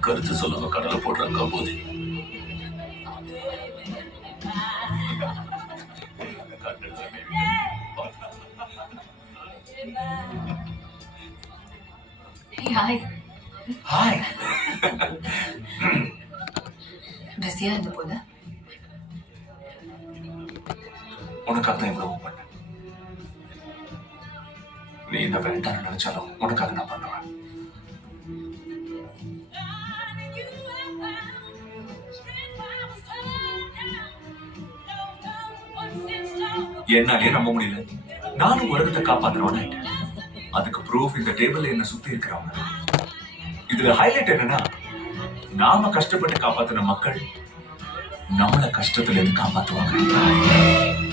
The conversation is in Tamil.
கருத்து சொல்லுங்க கடலை போடுற கபோதி. ஹாய். ஹாய். பிஸியா இருந்த போல. உனக்காக தான் இவ்வளவு பண்ணேன். நீ என்ன வேண்டாம்னு நினைச்சாலும் உனக்காக நான் பண்ணுவேன். என்னாலே நம்ப முடியல. நானும் உலகத்தை காப்பாத்துறவன் ஆயிட்டேன். அதுக்கு ப்ரூஃப் இந்த டேபிள்ல என்ன சுத்தி இருக்கிறவங்க. இதுல ஹைலைட் என்னன்னா, நாம கஷ்டப்பட்டு காப்பாத்தின மக்கள் நம்மள கஷ்டத்துல இருந்து காப்பாத்துவாங்க.